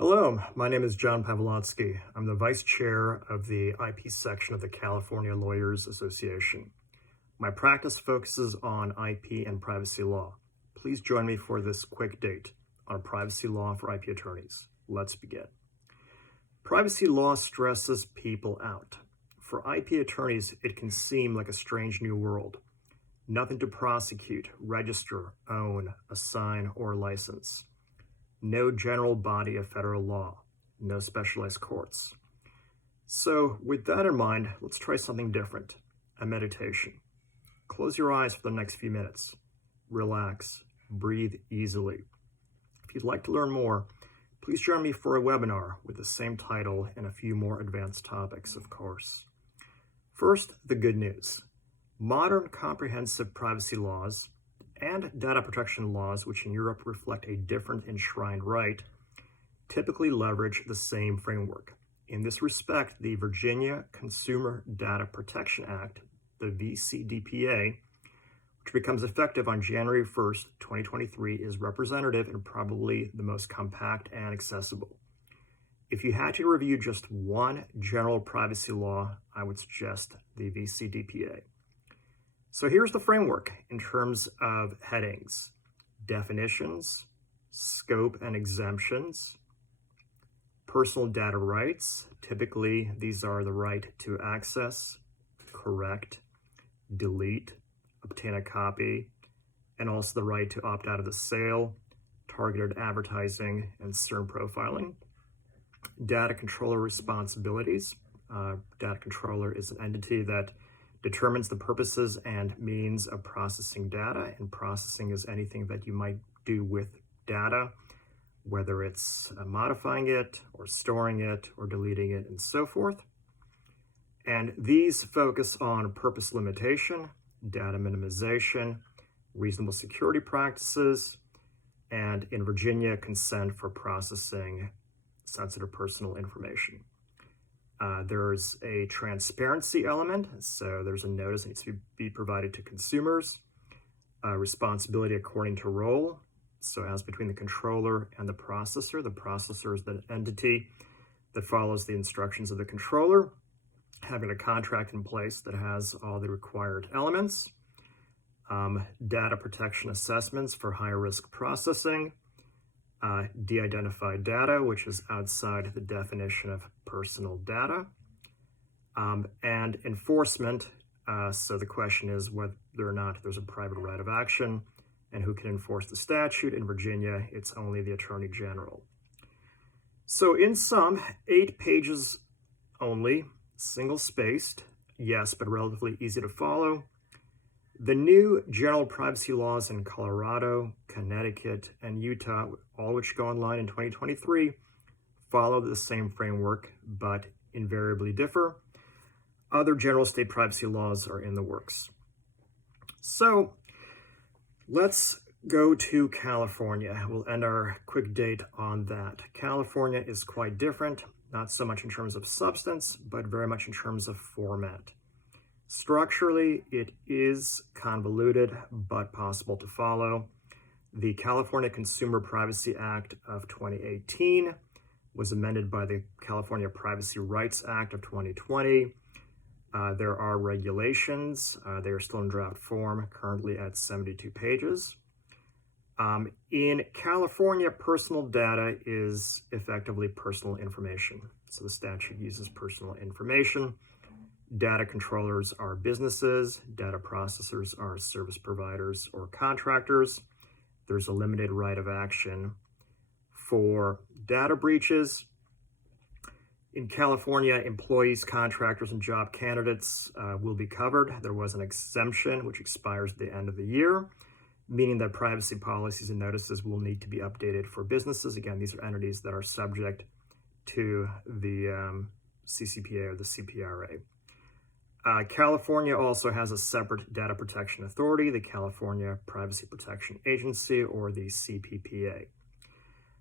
Hello, my name is John Pavolotsky. I'm the Vice Chair of the IP Section of the California Lawyers Association. My practice focuses on IP and privacy law. Please join me for this quick date on privacy law for IP attorneys. Let's begin. Privacy law stresses people out. For IP attorneys, it can seem like a strange new world. Nothing to prosecute, register, own, assign, or license. No general body of federal law, no specialized courts. So with that in mind, let's try something different, a meditation. Close your eyes for the next few minutes. Relax, breathe easily. If you'd like to learn more, please join me for a webinar with the same title and a few more advanced topics, of course. First, the good news. Modern comprehensive privacy laws and data protection laws, which in Europe reflect a different enshrined right, typically leverage the same framework. In this respect, the Virginia Consumer Data Protection Act, the VCDPA, which becomes effective on January 1st, 2023, is representative and probably the most compact and accessible. If you had to review just one general privacy law, I would suggest the VCDPA. So here's the framework in terms of headings: definitions, scope and exemptions, personal data rights. Typically, these are the right to access, correct, delete, obtain a copy, and also the right to opt out of the sale, targeted advertising, and CERN profiling. Data controller responsibilities. Data controller is an entity that determines the purposes and means of processing data, and processing is anything that you might do with data, whether it's modifying it or storing it or deleting it and so forth. And these focus on purpose limitation, data minimization, reasonable security practices, and in Virginia, consent for processing sensitive personal information. There's a transparency element, so there's a notice that needs to be provided to consumers. Responsibility according to role, so as between the controller and the processor. The processor is the entity that follows the instructions of the controller, having a contract in place that has all the required elements. Data protection assessments for higher risk processing. De-identified data, which is outside the definition of personal data, and enforcement. So the question is whether or not there's a private right of action and who can enforce the statute. In Virginia, it's only the Attorney General. So in sum, 8 pages only, single-spaced, yes, but relatively easy to follow. The new general privacy laws in Colorado, Connecticut, and Utah, all which go online in 2023, follow the same framework, but invariably differ. Other general state privacy laws are in the works. So let's go to California. We'll end our quick date on that. California is quite different, not so much in terms of substance, but very much in terms of format. Structurally, it is convoluted, but possible to follow. The California Consumer Privacy Act of 2018 was amended by the California Privacy Rights Act of 2020. There are regulations. They are still in draft form, currently at 72 pages. In California, personal data is effectively personal information. So the statute uses personal information. Data controllers are businesses. Data processors are service providers or contractors. There's a limited right of action for data breaches. In California, employees, contractors, and job candidates will be covered. There was an exemption which expires at the end of the year, meaning that privacy policies and notices will need to be updated for businesses. Again, these are entities that are subject to the CCPA or the CPRA. California also has a separate data protection authority, the California Privacy Protection Agency, or the CPPA.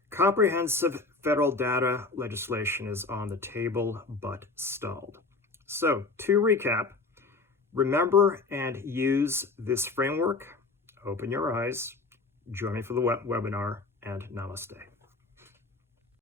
Comprehensive federal data legislation is on the table, but stalled. So, to recap, remember and use this framework. Open your eyes, join me for the webinar, and namaste.